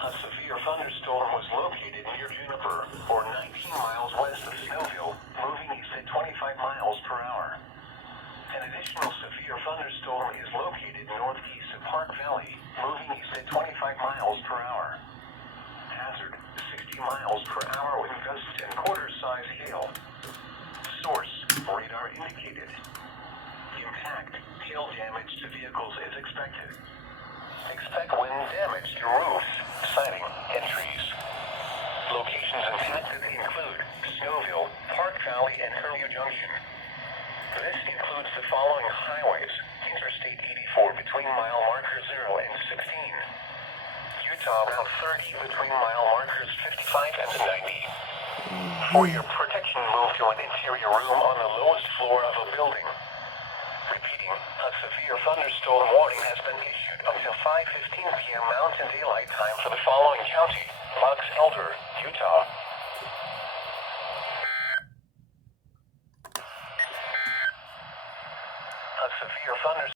A severe thunderstorm was located near Juniper, or 19 miles west of Snowville, moving east at 25 miles per hour. An additional severe thunderstorm is located northeast of Park Valley, moving east at 25 miles per hour. Hazard, 60 miles per hour with gusts and quarter-size hail. Source, radar indicated. Impact, hail damage to vehicles is expected. Expect wind damage to roofs, siding, and trees. Locations impacted include Snowville, Park Valley, and Curlew Junction. This includes the following highways: Interstate 84 between mile marker 0 and 16. Utah Route 30 between mile markers 55 and 90. For your protection, move to an interior room on the lowest floor of a building. Repeating, a severe thunderstorm warning has been issued until 5:15 p.m. Mountain Daylight Time for the following county: Box Elder, Utah. A severe thunderstorm